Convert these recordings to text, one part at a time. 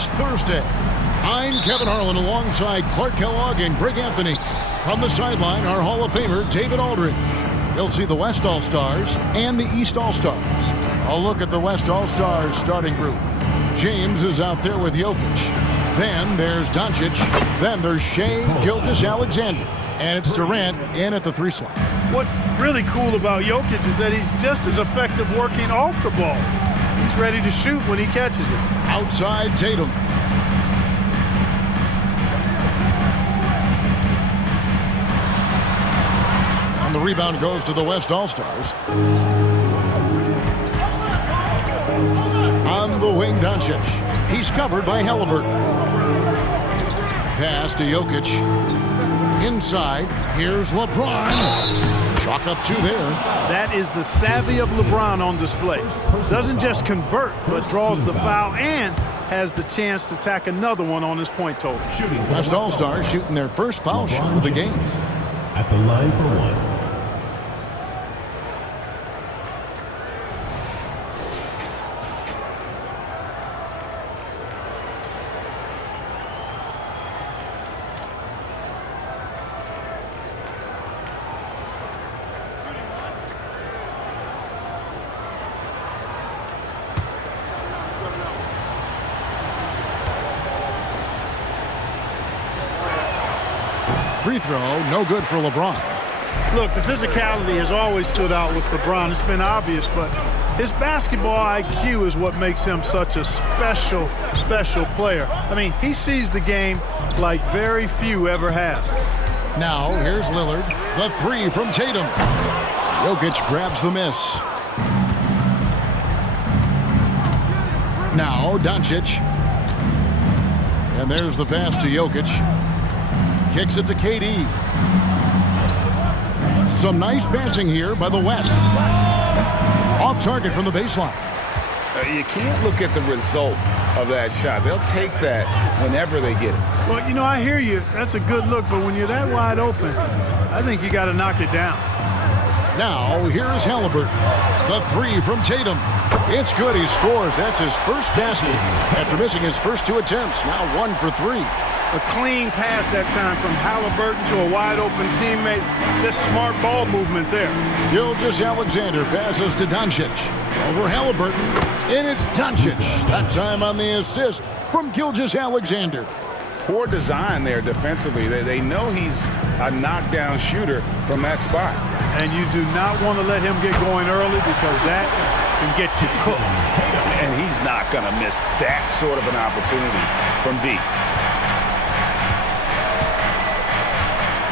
this Thursday. I'm Kevin Harlan alongside Clark Kellogg and Greg Anthony. From the sideline, our Hall of Famer, David Aldridge. You'll see the West All-Stars and the East All-Stars. A look at the West All-Stars starting group. James is out there with Jokic. Then there's Doncic. Then there's Shai Gilgeous-Alexander. And it's Durant in at the 3 slot. What's really cool about Jokic is that he's just as effective working off the ball. He's ready to shoot when he catches it. Outside Tatum. And the rebound goes to the West All-Stars. On the wing, Doncic. He's covered by Halliburton. Pass to Jokic. Inside, here's LeBron. Chalk up 2 there. That is the savvy of LeBron on display. Doesn't just convert, but draws the foul and has the chance to tack another one on his point total. West All-Stars shooting their first foul shot of the game. At the line for 1. Free throw, no good for LeBron. Look, the physicality has always stood out with LeBron. It's been obvious, but his basketball IQ is what makes him such a special player. I mean, he sees the game like very few ever have. Now, here's Lillard. The 3 from Tatum. Jokic grabs the miss. Now, Doncic. And there's the pass to Jokic. Kicks it to KD. Some nice passing here by the West. Off target from the baseline. You can't look at the result of that shot. They'll take that whenever they get it. Well, you know, I hear you. That's a good look, but when you're that wide open, I think you got to knock it down. Now, here's Halliburton. The 3 from Tatum. It's good. He scores. That's his first basket after missing his first 2 attempts. Now 1 for 3. A clean pass that time from Halliburton to a wide-open teammate. Just smart ball movement there. Gilgeous-Alexander passes to Doncic. Over Halliburton, and it's Doncic. That time on the assist from Gilgeous-Alexander. Poor design there defensively. They know he's a knockdown shooter from that spot. And you do not want to let him get going early because that can get you cooked. And he's not going to miss that sort of an opportunity from deep.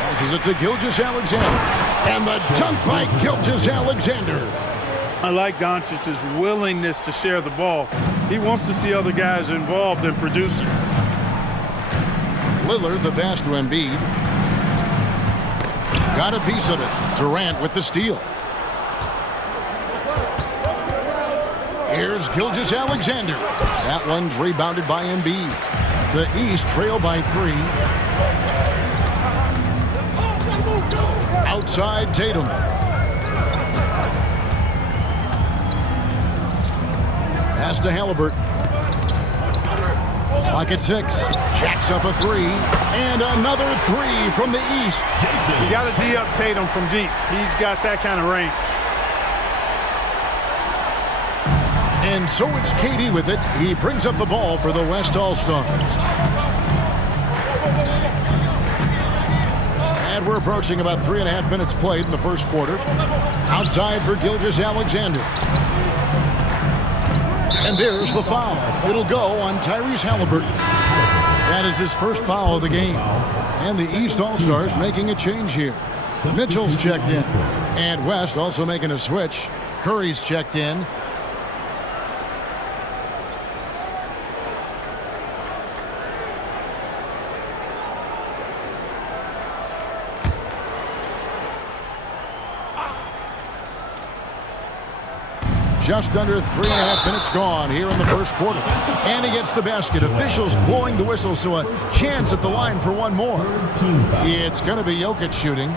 Passes it to Gilgeous-Alexander. And the dunk by Gilgeous-Alexander. I like Doncic's willingness to share the ball. He wants to see other guys involved in producing. Lillard, the pass to Embiid. Got a piece of it. Durant with the steal. Here's Gilgeous-Alexander. That one's rebounded by Embiid. The East trail by 3. Outside Tatum. Pass to Halliburton. Clock at 6. Jacks up a 3. And another 3 from the East. You got to D-up Tatum from deep. He's got that kind of range. And so it's KD with it. He brings up the ball for the West All-Stars. And we're approaching about 3.5 minutes played in the first quarter. Outside for Gilgeous-Alexander. And there's the foul. It'll go on Tyrese Halliburton. That is his first foul of the game. And the East All-Stars making a change here. Mitchell's checked in. And West also making a switch. Curry's checked in. Just under 3.5 minutes gone here in the first quarter. And he gets the basket. Officials blowing the whistle, so a chance at the line for one more. It's going to be Jokic shooting.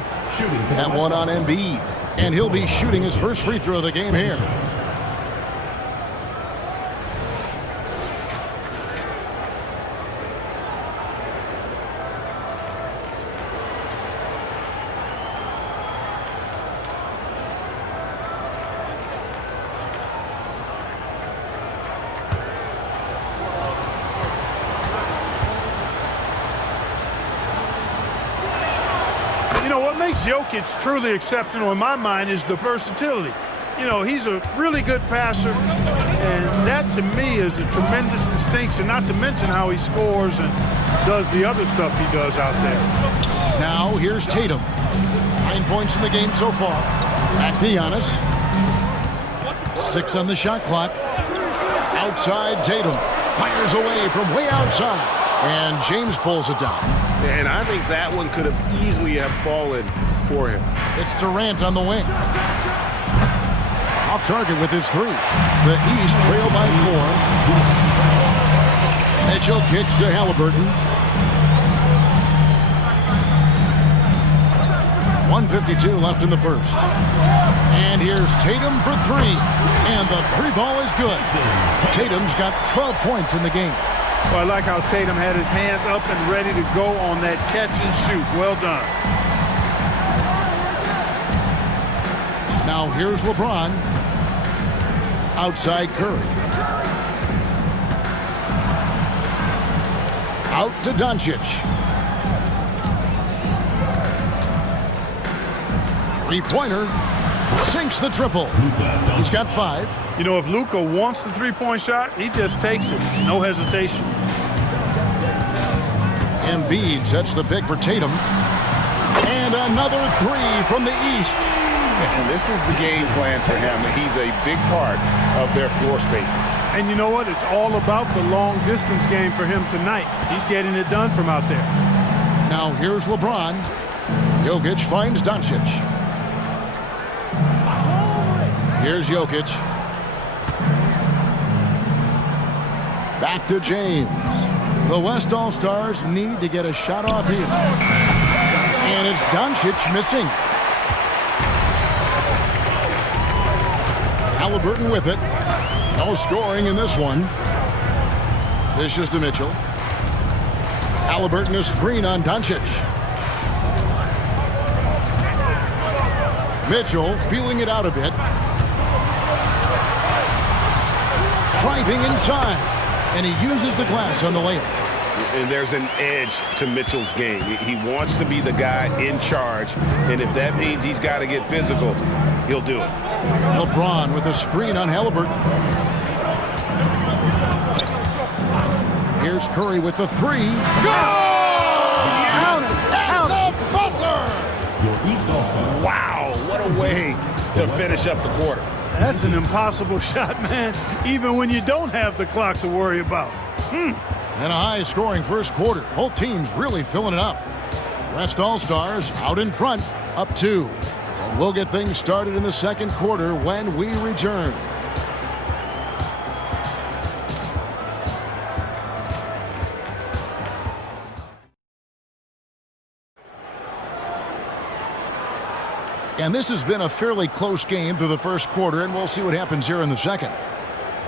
That one on Embiid. And he'll be shooting his first free throw of the game here. know, what makes Jokic truly exceptional in my mind is the versatility. You know, he's a really good passer, and that to me is a tremendous distinction, not to mention how he scores and does the other stuff he does out there. Now here's Tatum. 9 points in the game so far. Back to Giannis. 6 on the shot clock. Outside, Tatum fires away from way outside, and James pulls it down. And I think that one could have easily have fallen for him. It's Durant on the wing. Off target with his 3. The East trail by 4. Mitchell kicks to Halliburton. 1:52 left in the first. And here's Tatum for 3. And the 3 ball is good. Tatum's got 12 points in the game. Well, I like how Tatum had his hands up and ready to go on that catch and shoot. Well done. Now here's LeBron. Outside Curry. Out to Doncic. 3-pointer. Sinks the triple. He's got 5. You know, if Luka wants the three-point shot, he just takes it. No hesitation. Embiid sets the pick for Tatum. And another 3 from the East. And this is the game plan for him. He's a big part of their floor spacing. And you know what? It's all about the long-distance game for him tonight. He's getting it done from out there. Now here's LeBron. Jokic finds Doncic. Here's Jokic. Back to James. The West All-Stars need to get a shot off here. And it's Doncic missing. Halliburton with it. No scoring in this one. Dishes to Mitchell. Halliburton a screen on Doncic. Mitchell feeling it out a bit. Driving inside. And he uses the glass on the layup. And there's an edge to Mitchell's game. He wants to be the guy in charge. And if that means he's got to get physical, he'll do it. LeBron with a screen on Halliburton. Here's Curry with the 3. Go! Count it. At the buzzer! Your East All-Stars. Wow, what a way to finish up the quarter. That's an impossible shot, man, even when you don't have the clock to worry about. And a high-scoring first quarter. Both teams really filling it up. West All-Stars out in front, up 2. And we'll get things started in the second quarter when we return. And this has been a fairly close game through the first quarter, and we'll see what happens here in the second.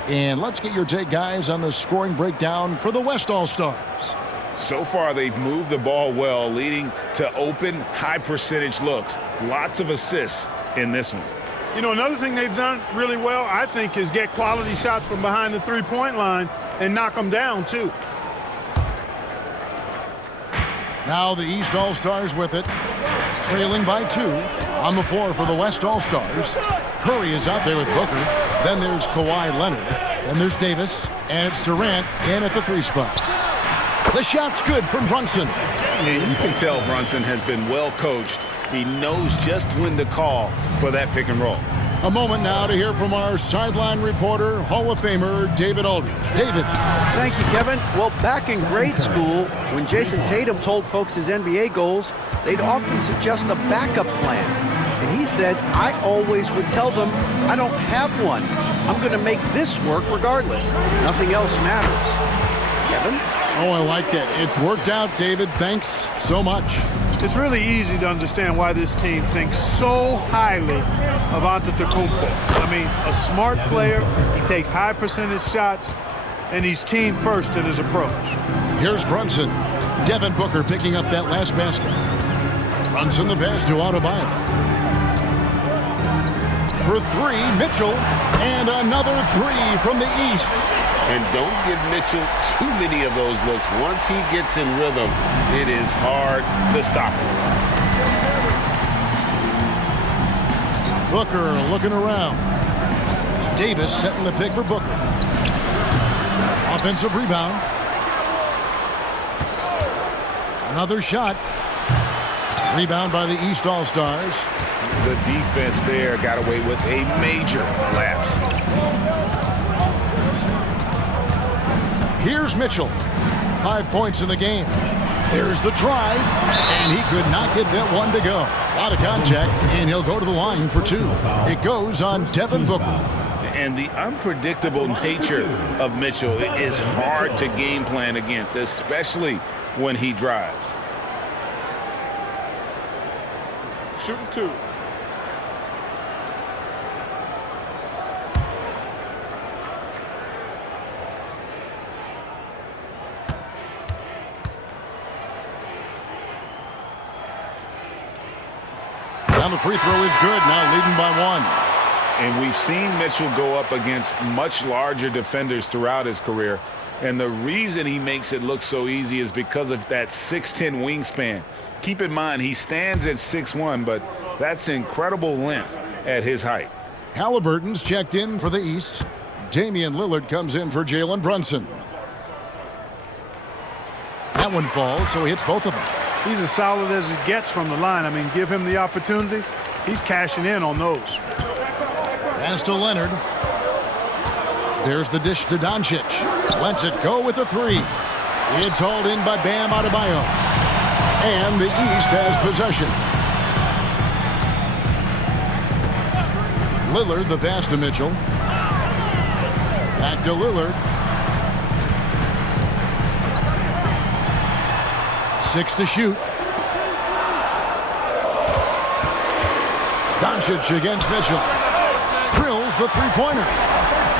And let's get your take, guys, on the scoring breakdown for the West All-Stars. So far, they've moved the ball well, leading to open, high-percentage looks. Lots of assists in this one. You know, another thing they've done really well, I think, is get quality shots from behind the three-point line and knock them down, too. Now the East All-Stars with it, trailing by 2. On the floor for the West All-Stars. Curry is out there with Booker. Then there's Kawhi Leonard. Then there's Davis. And it's Durant in at the 3 spot. The shot's good from Brunson. And you can tell Brunson has been well coached. He knows just when to call for that pick and roll. A moment now to hear from our sideline reporter, Hall of Famer David Aldridge. David. Thank you, Kevin. Well, back in grade school, when Jason Tatum told folks his NBA goals, they'd often suggest a backup plan. And he said, I always would tell them, I don't have one. I'm going to make this work regardless. Nothing else matters. Kevin? Oh, I like that. It's worked out, David. Thanks so much. It's really easy to understand why this team thinks so highly of Antetokounmpo. I mean, a smart player, he takes high percentage shots, and he's team first in his approach. Here's Brunson. Devin Booker picking up that last basket. Brunson the pass to Adebayo. For 3, Mitchell, and another 3 from the East. And don't give Mitchell too many of those looks. Once he gets in rhythm, it is hard to stop him. Booker looking around. Davis setting the pick for Booker. Offensive rebound. Another shot. Rebound by the East All-Stars. The defense there got away with a major lapse. Here's Mitchell. 5 points in the game. There's the drive, and he could not get that one to go. A lot of contact, and he'll go to the line for 2. It goes on Devin Booker. And the unpredictable nature of Mitchell is hard to game plan against, especially when he drives. Shooting 2. And the free throw is good, now leading by 1. And we've seen Mitchell go up against much larger defenders throughout his career. And the reason he makes it look so easy is because of that 6'10" wingspan. Keep in mind, he stands at 6'1", but that's incredible length at his height. Halliburton's checked in for the East. Damian Lillard comes in for Jalen Brunson. That one falls, so he hits both of them. He's as solid as it gets from the line. I mean, give him the opportunity. He's cashing in on those. Pass to Leonard. There's the dish to Doncic. Lets it go with a 3. It's hauled in by Bam Adebayo. And the East has possession. Lillard, the pass to Mitchell. Back to Lillard. 6 to shoot. Doncic against Mitchell. Drills the three-pointer.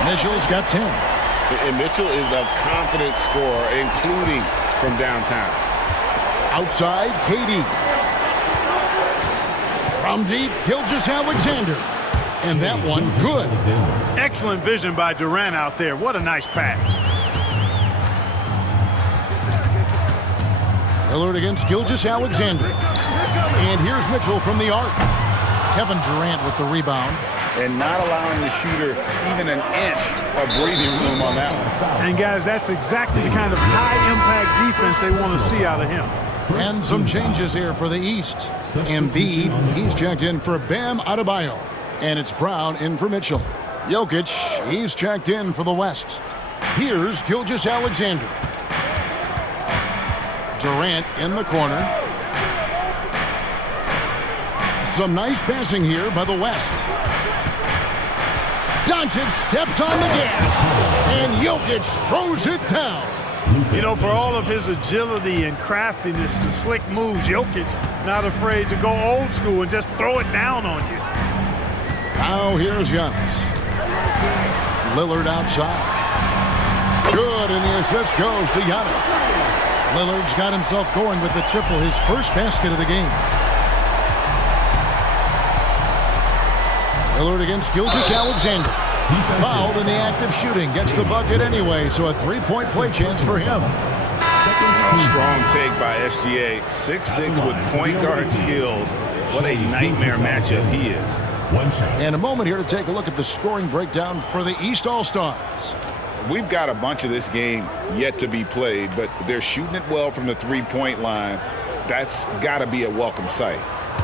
Mitchell's got 10. And Mitchell is a confident scorer, including from downtown. Outside, KD. From deep, Gilgeous-Alexander. And that one, good. Excellent vision by Durant out there. What a nice pass. Lillard against Gilgeous-Alexander. And here's Mitchell from the arc. Kevin Durant with the rebound. And not allowing the shooter even an inch of breathing room on that one. And, guys, that's exactly the kind of high-impact defense they want to see out of him. And some changes here for the East. Embiid, he's checked in for Bam Adebayo. And it's Brown in for Mitchell. Jokic, he's checked in for the West. Here's Gilgeous-Alexander. Durant in the corner. Some nice passing here by the West. Doncic steps on the gas, and Jokic throws it down. You know, for all of his agility and craftiness, the slick moves, Jokic not afraid to go old school and just throw it down on you. Now here's Giannis. Lillard outside. Good, and the assist goes to Giannis. Lillard's got himself going with the triple, his first basket of the game. Lillard against Gilgeous-Alexander. Fouled in the act of shooting. Gets the bucket anyway, so a three-point play chance for him. Strong take by SGA. 6'6" with point guard skills. What a nightmare matchup he is. And a moment here to take a look at the scoring breakdown for the East All-Stars. We've got a bunch of this game yet to be played, but they're shooting it well from the three-point line. That's got to be a welcome sight.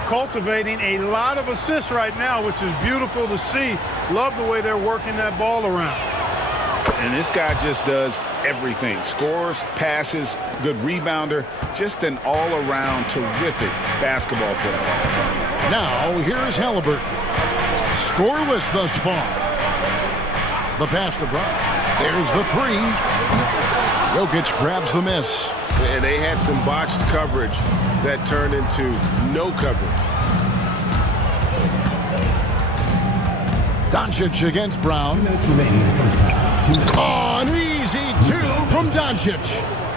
Cultivating a lot of assists right now, which is beautiful to see. Love the way they're working that ball around. And this guy just does everything. Scores, passes, good rebounder, just an all-around terrific basketball player. Now, here's Halliburton. Scoreless thus far. The pass to Brown. There's the 3. Jokic grabs the miss. And they had some botched coverage that turned into no coverage. Doncic against Brown. Oh, an easy 2 from Doncic.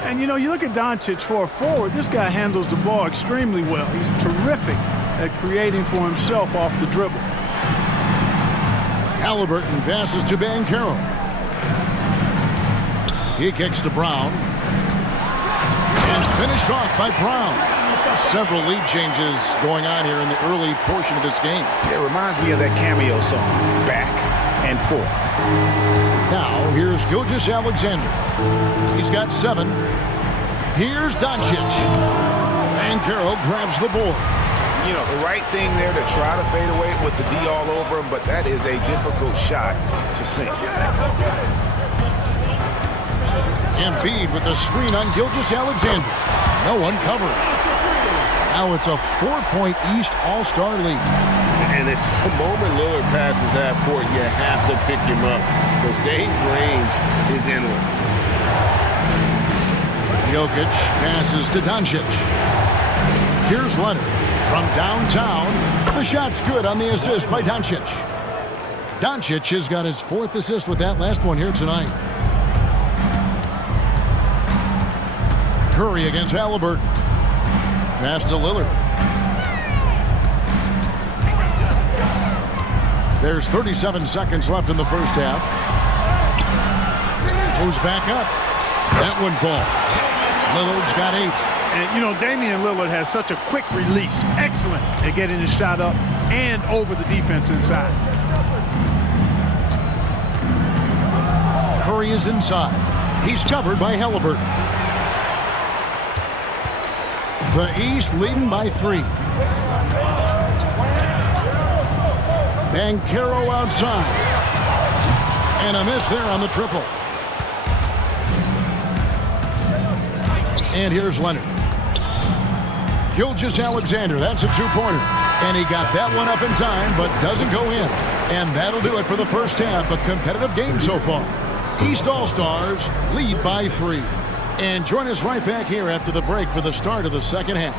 And, you know, you look at Doncic for a forward, this guy handles the ball extremely well. He's terrific at creating for himself off the dribble. Halliburton passes to Banchero. He kicks to Brown. And finished off by Brown. Several lead changes going on here in the early portion of this game. It reminds me of that cameo song, Back and Forth. Now, here's Gilgeous-Alexander. He's got 7. Here's Doncic. Banchero grabs the board. You know, the right thing there to try to fade away with the D all over him, but that is a difficult shot to sink. Embiid with the screen on Gilgeous-Alexander. No one covering. Now it's a 4-point East All-Star lead. And it's the moment Lillard passes half court, you have to pick him up because Dame's range is endless. Jokic passes to Doncic. Here's Leonard from downtown. The shot's good on the assist by Doncic. Doncic has got his 4th assist with that last one here tonight. Curry against Halliburton. Pass to Lillard. There's 37 seconds left in the first half. Goes back up. That one falls. Lillard's got 8. And, you know, Damian Lillard has such a quick release. Excellent at getting his shot up and over the defense inside. Curry is inside. He's covered by Halliburton. The East leading by 3. Banchero outside. And a miss there on the triple. And here's Leonard. Gilgeous-Alexander, that's a 2-pointer. And he got that one up in time, but doesn't go in. And that'll do it for the first half. A competitive game so far. East All-Stars lead by 3. And join us right back here after the break for the start of the second half.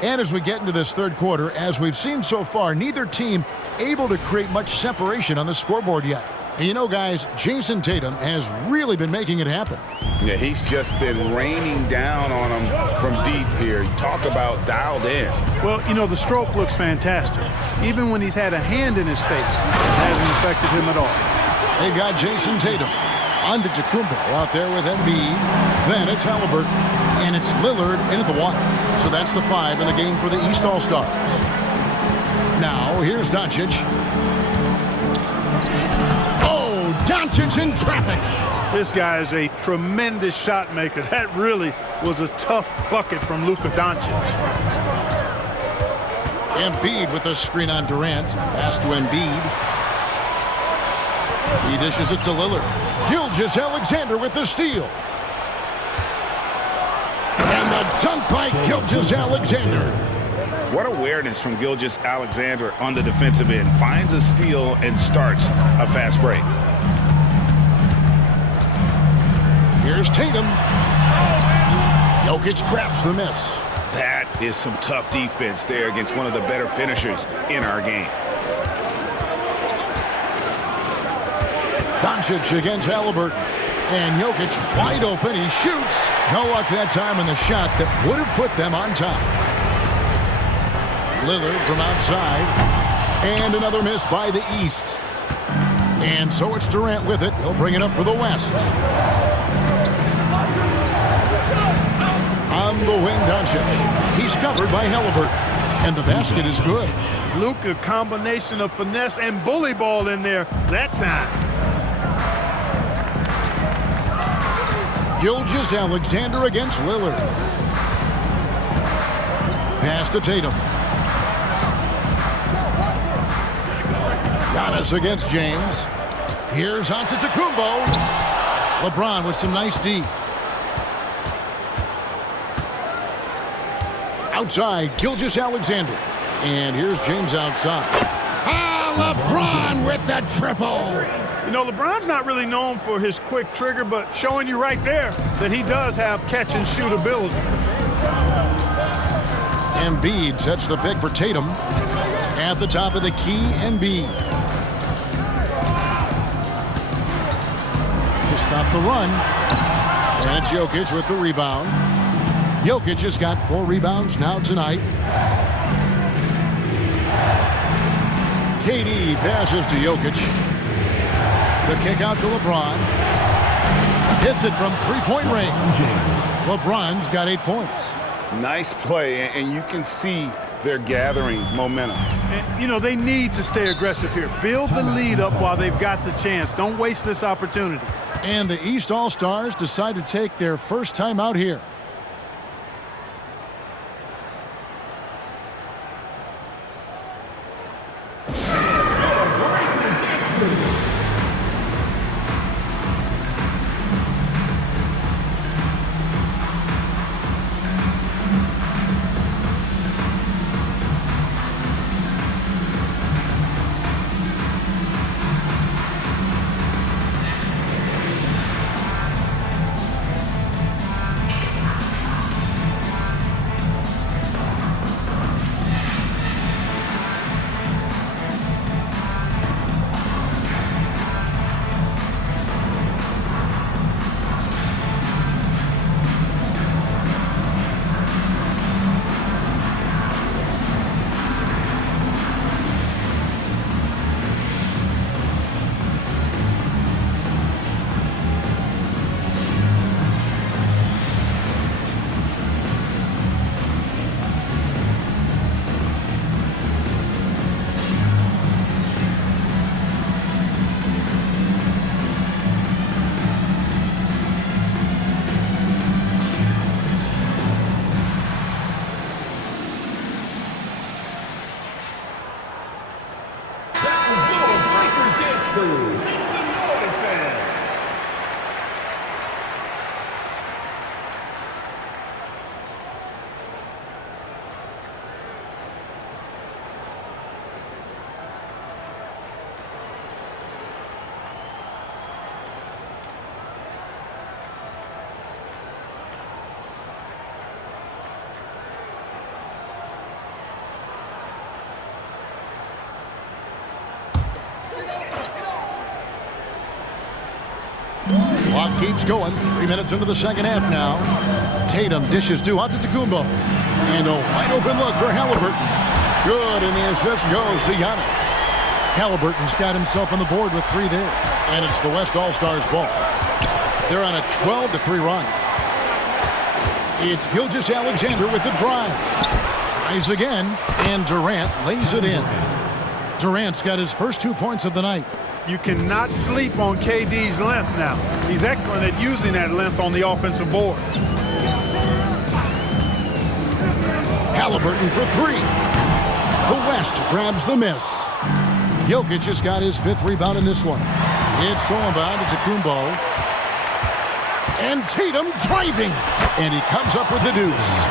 And as we get into this third quarter, as we've seen so far, neither team able to create much separation on the scoreboard yet. And you know, guys, Jason Tatum has really been making it happen. Yeah, he's just been raining down on him from deep here. You talk about dialed in. Well, you know, the stroke looks fantastic. Even when he's had a hand in his face, it hasn't affected him at all. They've got Jason Tatum. Antetokounmpo out there with Embiid. Then it's Halliburton. And it's Lillard in at the 1. So that's the 5 in the game for the East All-Stars. Now, here's Doncic. Oh, Doncic in traffic. This guy is a tremendous shot maker. That really was a tough bucket from Luka Doncic. Embiid with the screen on Durant. Pass to Embiid. He dishes it to Lillard. Gilgeous-Alexander with the steal. And the dunk by Gilgeous-Alexander. What awareness from Gilgeous-Alexander on the defensive end. Finds a steal and starts a fast break. Here's Tatum. Jokic grabs the miss. That is some tough defense there against one of the better finishers in our game. Doncic against Halliburton. And Jokic wide open. He shoots. No luck that time on the shot that would have put them on top. Lillard from outside. And another miss by the East. And so it's Durant with it. He'll bring it up for the West. On the wing, Doncic. He's covered by Halliburton. And the basket is good. Luka, combination of finesse and bully ball in there that time. Gilgeous-Alexander against Lillard. Pass to Tatum. Giannis against James. Here's Antetokounmpo. LeBron with some nice D. Outside, Gilgeous-Alexander. And here's James outside. LeBron with the triple. You know, LeBron's not really known for his quick trigger, but showing you right there that he does have catch-and-shoot ability. Embiid sets the pick for Tatum. At the top of the key, Embiid. To stop the run. And it's Jokic with the rebound. Jokic has got 4 rebounds now tonight. KD passes to Jokic. The kick out to LeBron. Hits it from 3-point range. LeBron's got 8 points. Nice play, and you can see they're gathering momentum. And, you know, they need to stay aggressive here. Build the lead up while they've got the chance. Don't waste this opportunity. And the East All-Stars decide to take their first time out here. Clock keeps going. 3 minutes into the second half now. Tatum dishes to Antetokounmpo. And a wide open look for Halliburton. Good, and the assist goes to Giannis. Halliburton's got himself on the board with 3 there. And it's the West All-Stars ball. They're on a 12-3 run. It's Gilgeous-Alexander with the drive. Tries again, and Durant lays it in. Durant's got his first 2 points of the night. You cannot sleep on KD's length now. He's excellent at using that length on the offensive boards. Halliburton for 3. The West grabs the miss. Jokic just got his 5th rebound in this one. It's thrown by Antetokounmpo. And Tatum driving. And he comes up with the deuce.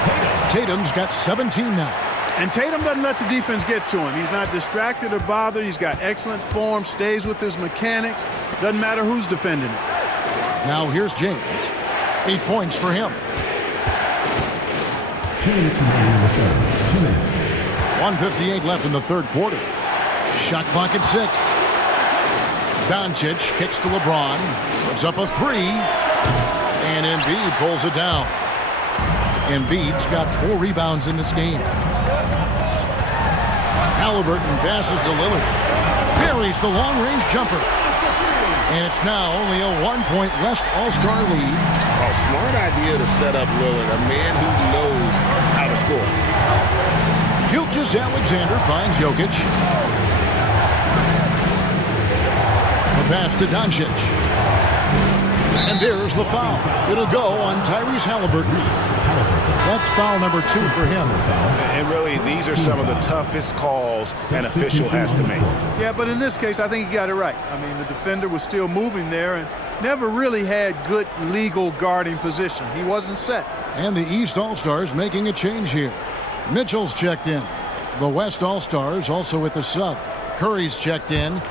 Tatum's got 17 now. And Tatum doesn't let the defense get to him. He's not distracted or bothered. He's got excellent form, stays with his mechanics. Doesn't matter who's defending it. Now here's James. 8 points for him. 2 minutes remaining in the third. 2 minutes. 1:58 left in the third quarter. Shot clock at 6. Doncic kicks to LeBron. Puts up a 3. And Embiid pulls it down. Embiid's got 4 rebounds in this game. Halliburton passes to Lillard. Buries the long-range jumper. And it's now only a 1-point West All-Star lead. A smart idea to set up Lillard, a man who knows how to score. Gilgeous-Alexander finds Jokic. The pass to Doncic. And there's the foul. It'll go on Tyrese Halliburton. That's foul number 2 for him. And really, these are some of the toughest calls an official has to make. Yeah, but in this case, I think he got it right. I mean, the defender was still moving there and never really had good legal guarding position. He wasn't set. And the East All-Stars making a change here. Mitchell's checked in. The West All-Stars also with the sub. Curry's checked in.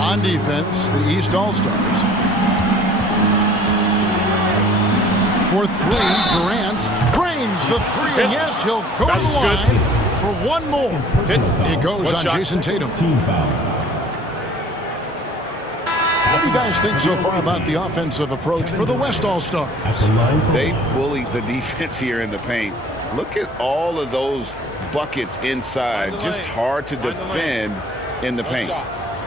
On defense, the East All-Stars. For 3, Durant drains the 3, and yes, he'll go to the line for one more. It goes on Jason Tatum. What do you guys think so far about the offensive approach for the West All-Stars? They bullied the defense here in the paint. Look at all of those buckets inside. Just hard to defend in the paint.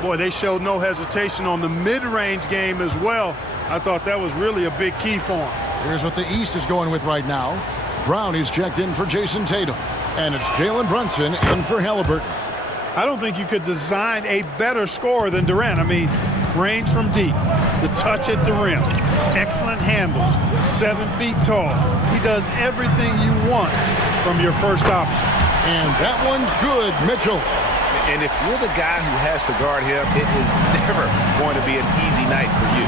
Boy, they showed no hesitation on the mid-range game as well. I thought that was really a big key for them. Here's what the East is going with right now. Brown is checked in for Jason Tatum. And it's Jalen Brunson in for Halliburton. I don't think you could design a better scorer than Durant. I mean, range from deep, the touch at the rim, excellent handle, 7 feet tall. He does everything you want from your first option. And that one's good, Mitchell. And if you're the guy who has to guard him, it is never going to be an easy night for you.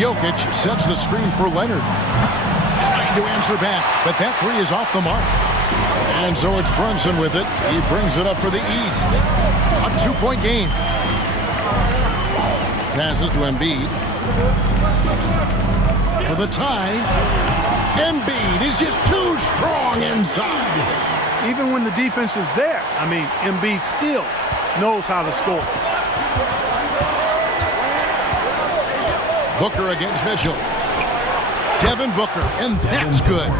Jokic sets the screen for Leonard. Trying to answer back, but that 3 is off the mark. And so it's Brunson with it. He brings it up for the East. A 2-point game. Passes to Embiid. For the tie. Embiid is just too strong inside. Even when the defense is there, I mean, Embiid still knows how to score. Booker against Mitchell. Devin Booker, and that's good.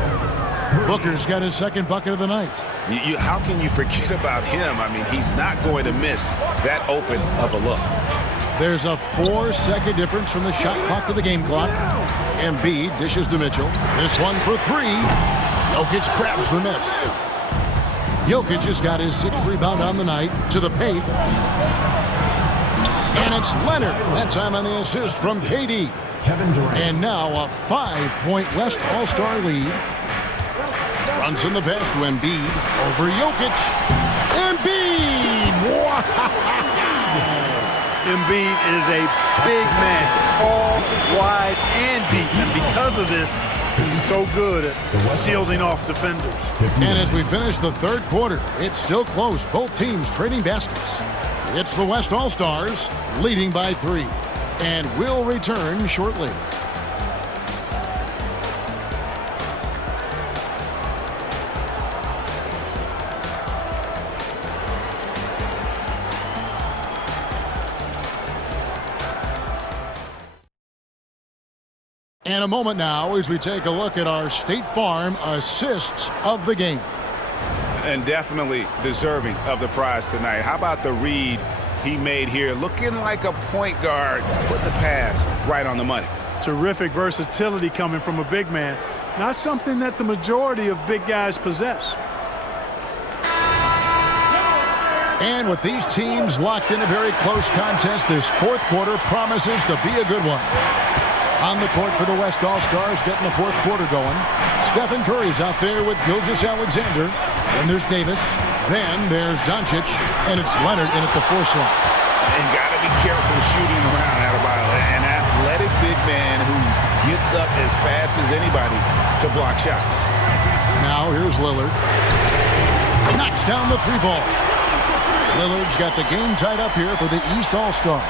Booker's got his second bucket of the night. How can you forget about him? I mean, he's not going to miss that open of a look. There's a 4-second difference from the shot clock to the game clock. Embiid dishes to Mitchell. This one for 3. Jokic grabs the miss. Jokic has got his 6th rebound on the night to the paint. And it's Leonard. That time on the assist from KD. Kevin Durant. And now a 5-point West All-Star lead. Brunson the pass to Embiid. Over Jokic. Embiid! Embiid is a big man, tall, wide, and deep. And because of this, he's so good at shielding off defenders. And as we finish the third quarter, it's still close. Both teams trading baskets. It's the West All-Stars leading by 3. And we'll return shortly. And a moment now as we take a look at our State Farm assists of the game. And definitely deserving of the prize tonight. How about the read he made here? Looking like a point guard. Put the pass right on the money. Terrific versatility coming from a big man. Not something that the majority of big guys possess. And with these teams locked in a very close contest, this fourth quarter promises to be a good one. On the court for the West All-Stars, getting the fourth quarter going. Stephen Curry's out there with Gilgeous-Alexander. Then there's Davis. Then there's Doncic. And it's Leonard in at the 4 slot. And got to be careful shooting around Adebayo. An athletic big man who gets up as fast as anybody to block shots. Now here's Lillard. Knocks down the 3 ball. Lillard's got the game tied up here for the East All-Stars.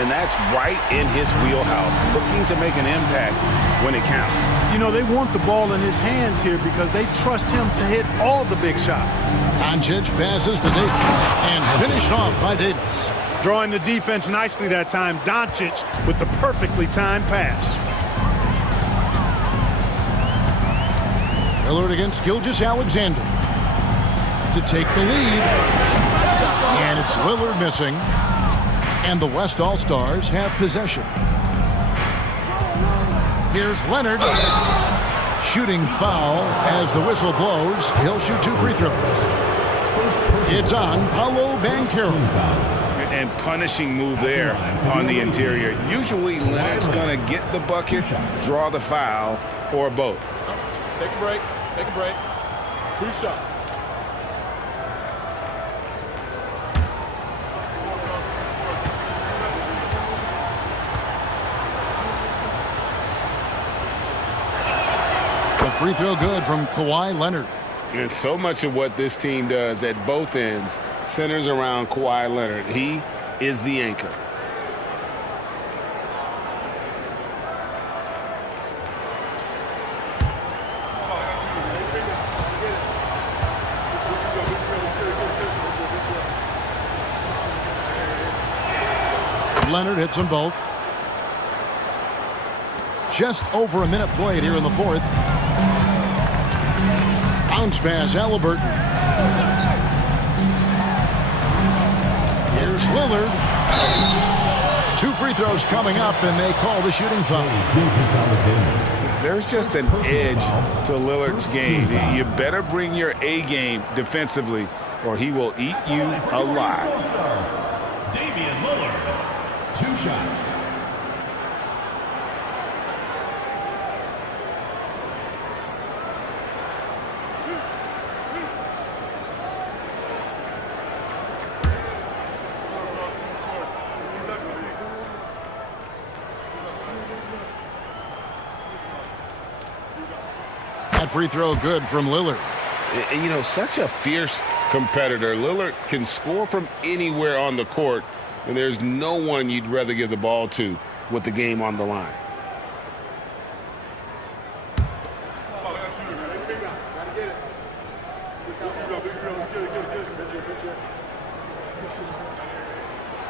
And that's right in his wheelhouse, looking to make an impact when it counts. You know, they want the ball in his hands here because they trust him to hit all the big shots. Doncic passes to Davis and finished off by Davis. Drawing the defense nicely that time. Doncic with the perfectly timed pass. Lillard against Gilgeous-Alexander to take the lead. And it's Lillard missing. And the West All-Stars have possession. Here's Leonard. Shooting foul as the whistle blows. He'll shoot 2 free throws. It's on Paolo Banchero. And and punishing move there on the interior. Usually Leonard's going to get the bucket, draw the foul, or both. Take a break. Take a break. 2 shots. The free throw good from Kawhi Leonard. And so much of what this team does at both ends centers around Kawhi Leonard. He is the anchor. Leonard hits them both. Just over a minute played here in the fourth. Bounce pass, Halliburton. Here's Lillard. 2 free throws coming up, and they call the shooting foul. There's just an edge to Lillard's game. You better bring your A game defensively, or he will eat you alive. Damian Lillard, 2 shots. That free throw good from Lillard. And, you know, such a fierce competitor. Lillard can score from anywhere on the court, and there's no one you'd rather give the ball to with the game on the line.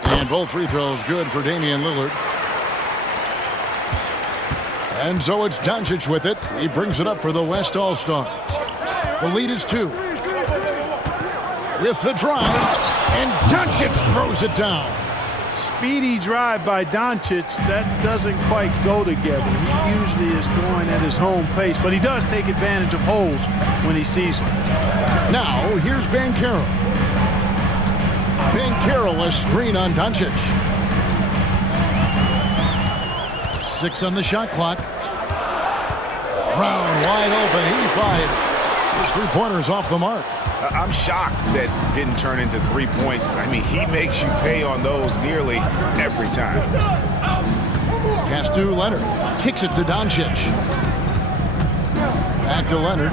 And both free throws good for Damian Lillard. And so it's Doncic with it. He brings it up for the West All-Stars. The lead is 2. With the drive, and Doncic throws it down. Speedy drive by Doncic. That doesn't quite go together. He usually is going at his home pace, but he does take advantage of holes when he sees them. Now, here's Banchero. Banchero, a screen on Doncic. 6 on the shot clock. Brown wide open. He fires. His 3-pointer's off the mark. I'm shocked that didn't turn into 3 points. I mean, he makes you pay on those nearly every time. Pass to Leonard. Kicks it to Doncic. Back to Leonard.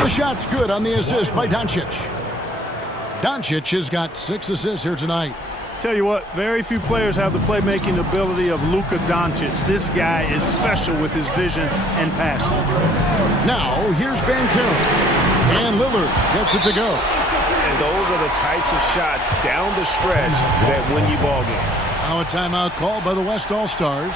The shot's good on the assist by Doncic. Doncic has got 6 assists here tonight. Tell you what, very few players have the playmaking ability of Luka Doncic. This guy is special with his vision and passing. Now, here's Banchero. And Lillard gets it to go. And those are the types of shots down the stretch that win you ball games. Now a timeout called by the West All-Stars.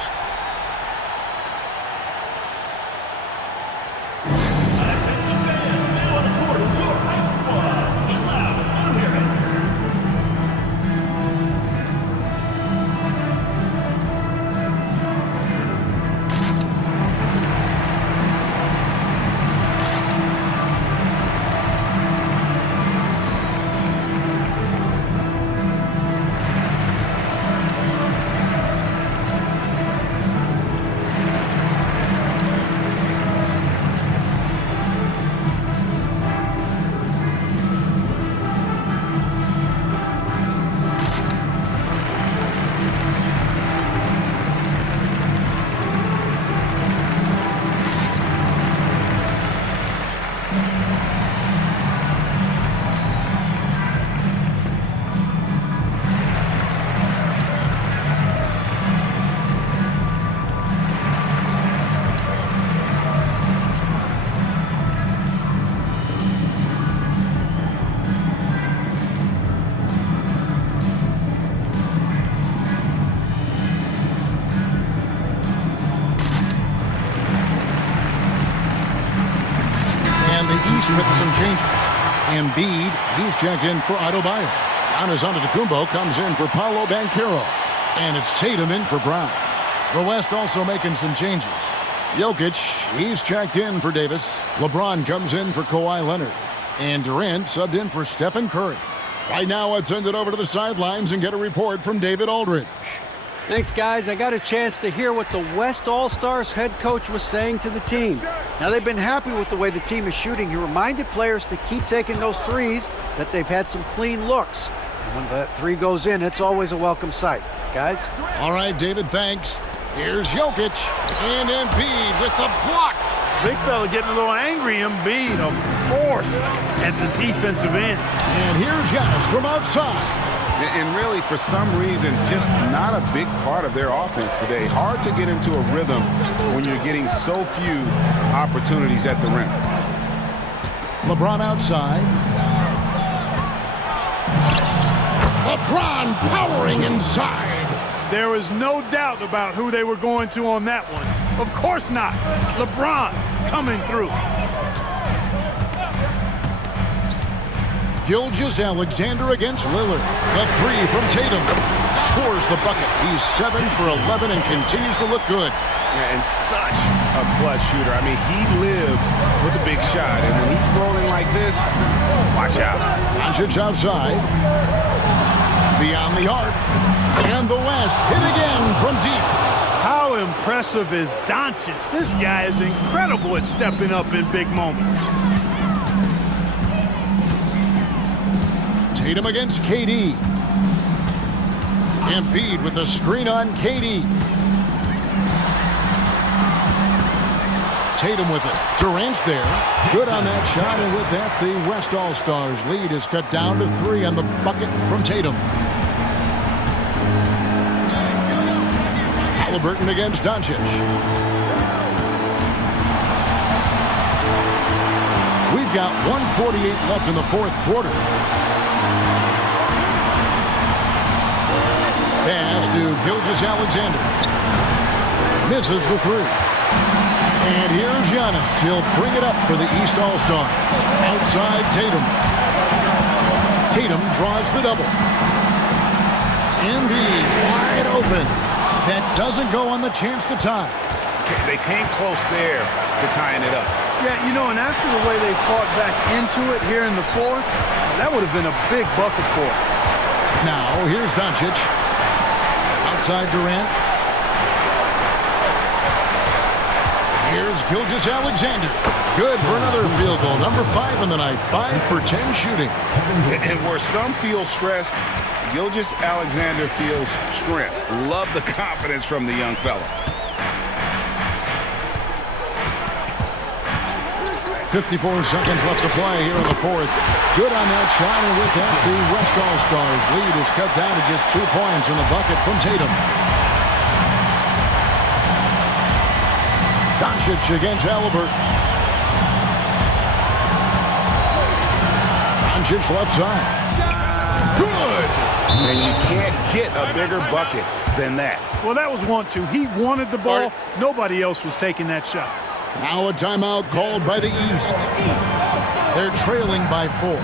With some changes. Embiid, he's checked in for Adebayo. Giannis Antetokounmpo comes in for Paolo Banchero. And it's Tatum in for Brown. The West also making some changes. Jokic, he's checked in for Davis. LeBron comes in for Kawhi Leonard. And Durant subbed in for Stephen Curry. Right now, let's send it over to the sidelines and get a report from David Aldridge. Thanks, guys. I got a chance to hear what the West All-Stars head coach was saying to the team. Now, they've been happy with the way the team is shooting. He reminded players to keep taking those threes, that they've had some clean looks. And when that three goes in, it's always a welcome sight. Guys? All right, David, thanks. Here's Jokic and Embiid with the block. Big fella getting a little angry. Embiid, a force at the defensive end. And here's Giannis from outside. And really, for some reason, just not a big part of their offense today. Hard to get into a rhythm when you're getting so few opportunities at the rim. LeBron outside. LeBron powering inside. There is no doubt about who they were going to on that one. Of course not. LeBron coming through. Gilgeous-Alexander against Lillard. The three from Tatum. Scores the bucket. He's 7 for 11 and continues to look good. And such a clutch shooter. I mean, he lives with a big shot. And when he's rolling like this, watch out. Doncic outside. Beyond the arc. And the West hit again from deep. How impressive is Doncic? This guy is incredible at stepping up in big moments. Tatum against KD. Embiid with a screen on KD. Tatum with it. Durant's there. Good on that shot, and with that, the West All-Stars lead is cut down to 3 on the bucket from Tatum. Halliburton against Doncic. We've got 1:48 left in the fourth quarter. Pass to Gilgeous-Alexander. Misses the three. And here's Giannis. He'll bring it up for the East All-Stars. Outside Tatum. Tatum draws the double. Embiid wide open. That doesn't go on the chance to tie. They came close there to tying it up. Yeah, you know, and after the way they fought back into it here in the fourth, that would have been a big bucket for them. Now, here's Doncic. Outside Durant. Here's Gilgeous-Alexander. Good for another field goal. Number 5 in the night. 5 for 10 shooting. And where some feel stressed, Gilgeous-Alexander feels strength. Love the confidence from the young fella. 54 seconds left to play here in the fourth. Good on that shot, and with that, the West All-Stars lead is cut down to just 2 points in the bucket from Tatum. Doncic against Halliburton. Doncic left side. Good! And you can't get a bigger bucket than that. Well, that was 1-2. He wanted the ball. Nobody else was taking that shot. Now a timeout called by the East. They're trailing by 4.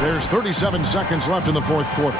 There's 37 seconds left in the fourth quarter.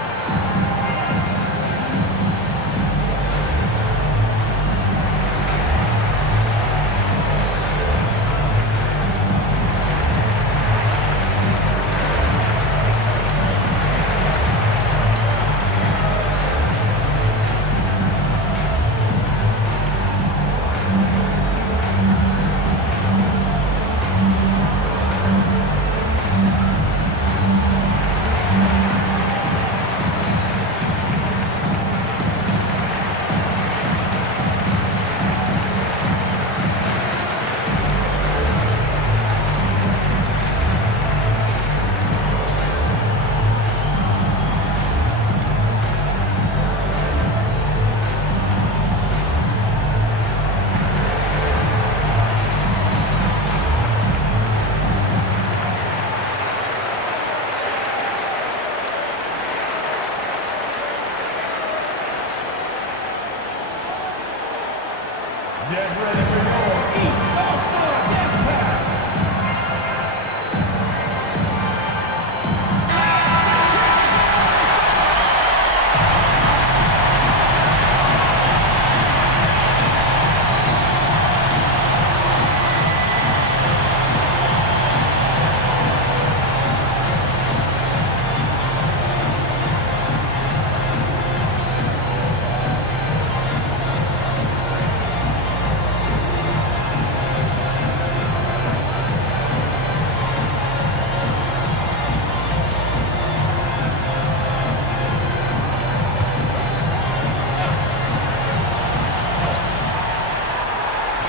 Get ready for your East All-Star Dance Pack.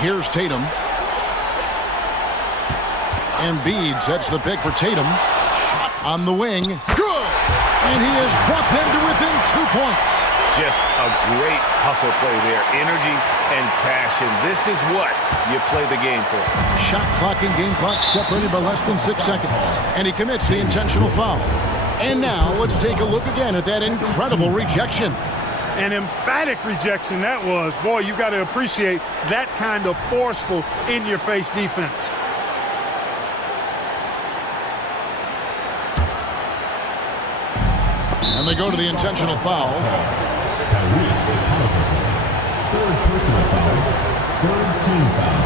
Here's Tatum. Embiid sets the pick for Tatum. Shot on the wing. Good! And he has brought them to within 2 points. Just a great hustle play there. Energy and passion. This is what you play the game for. Shot clock and game clock separated by less than 6 seconds. And he commits the intentional foul. And now let's take a look again at that incredible rejection. An emphatic rejection that was. Boy, you got to appreciate that kind of forceful, in-your-face defense. And they go to the intentional foul. Third personal foul. Third team foul.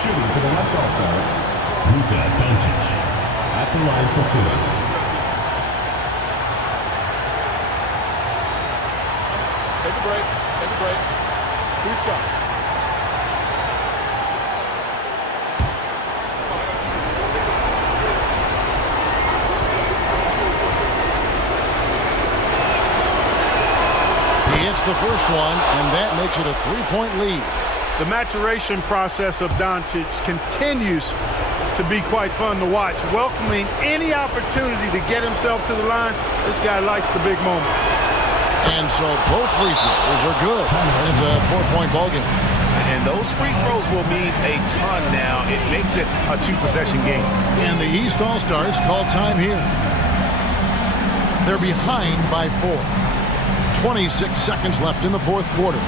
Shooting for the West All-Stars, Luka Doncic. At the line for 2. Take a break. Take a break. 2 shots. He hits the first one, and that makes it a 3-point lead. The maturation process of Doncic continues to be quite fun to watch. Welcoming any opportunity to get himself to the line. This guy likes the big moments. And so both free throws are good. It's a 4-point ballgame. And those free throws will mean a ton now. It makes it a 2-possession game. And the East All-Stars call time here. They're behind by 4. 26 seconds left in the fourth quarter.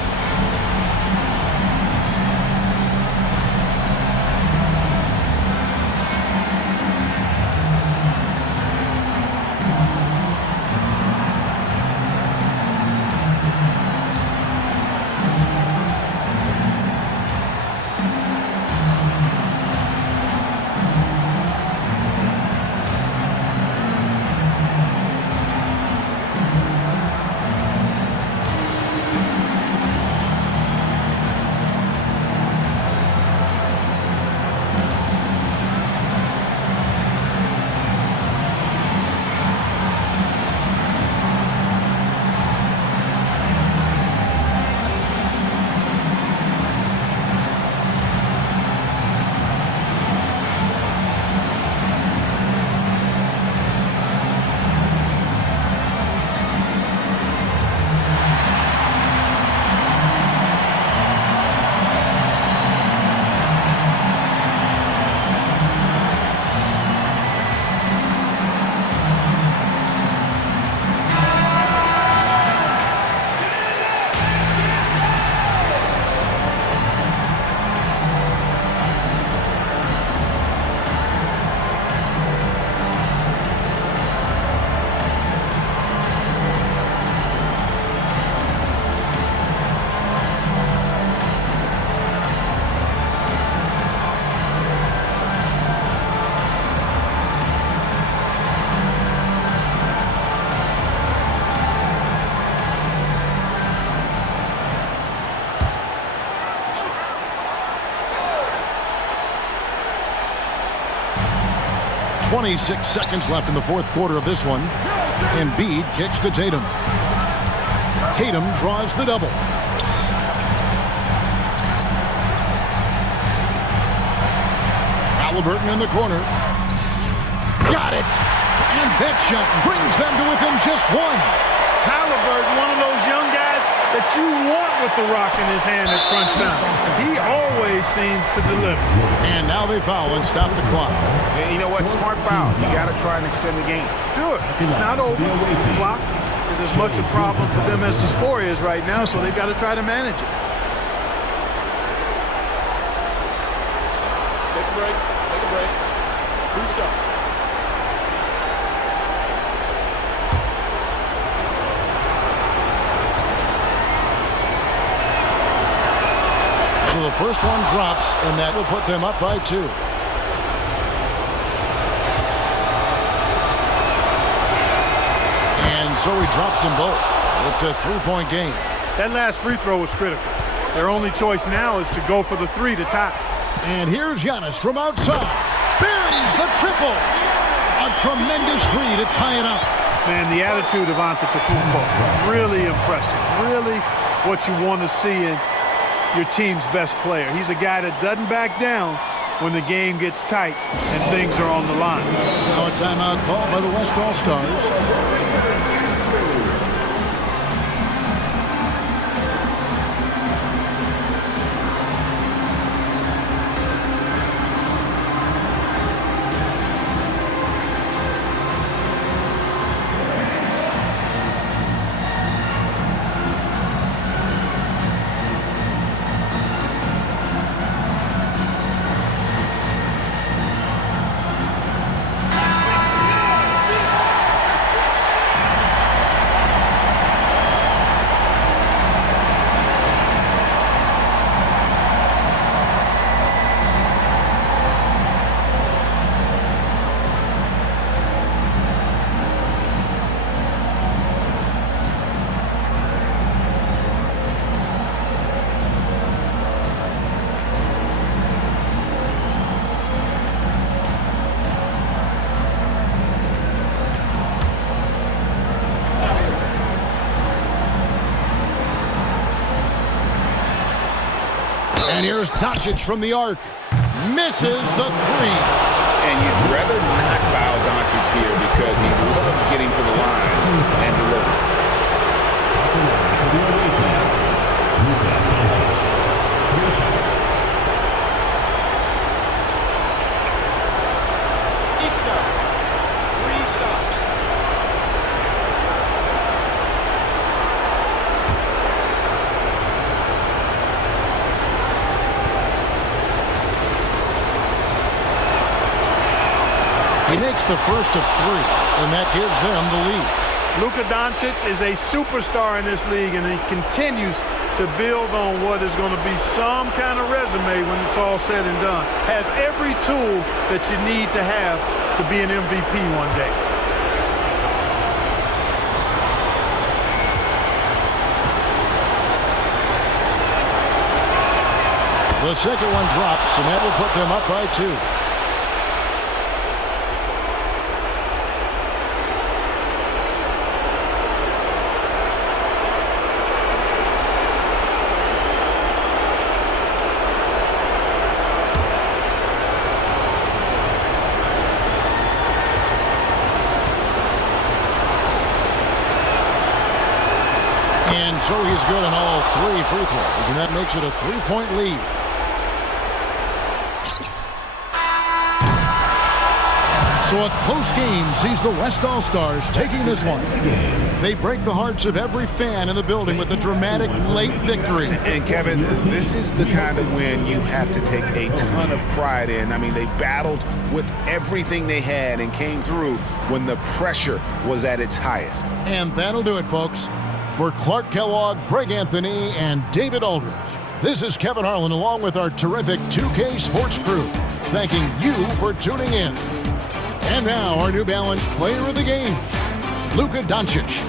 .26 seconds left in the fourth quarter of this one. Embiid kicks to Tatum. Tatum draws the double. Halliburton in the corner. Got it! And that shot brings them to within just 1. Halliburton, one of those young guys that you want with the rock in his hand at crunch time. He always seems to deliver. And now they foul and stop the clock. And you know what? Smart foul. You got to try and extend the game. Sure, it's not over. The clock is as much a problem for them as the score is right now, so they've got to try to manage it. Take a break. Take a break. 2 shots. So the first one drops, and that will put them up by 2. And so he drops them both. It's a 3-point game. That last free throw was critical. Their only choice now is to go for the 3 to tie. And here's Giannis from outside. Buries the triple. A tremendous 3 to tie it up. Man, the attitude of Antetokounmpo, really impressive. Really what you want to see. And your team's best player. He's a guy that doesn't back down when the game gets tight and things are on the line. Now a timeout called by the West All-Stars. And here's Doncic from the arc. Misses the three. And you'd rather not foul Doncic here because he loves getting to the line and delivering. For the away team, Luka Doncic. 3 shots. He makes the first of 3, and that gives them the lead. Luka Doncic is a superstar in this league, and he continues to build on what is going to be some kind of resume when it's all said and done. Has every tool that you need to have to be an MVP one day. The second one drops, and that will put them up by 2. And so he's good on all 3 free throws, and that makes it a 3-point lead. So a close game sees the West All-Stars taking this one. They break the hearts of every fan in the building with a dramatic late victory. And Kevin, this is the kind of win you have to take a ton of pride in. I mean, they battled with everything they had and came through when the pressure was at its highest. And that'll do it, folks. For Clark Kellogg, Greg Anthony, and David Aldridge, this is Kevin Harlan along with our terrific 2K Sports crew, thanking you for tuning in. And now our New Balance player of the game, Luka Doncic.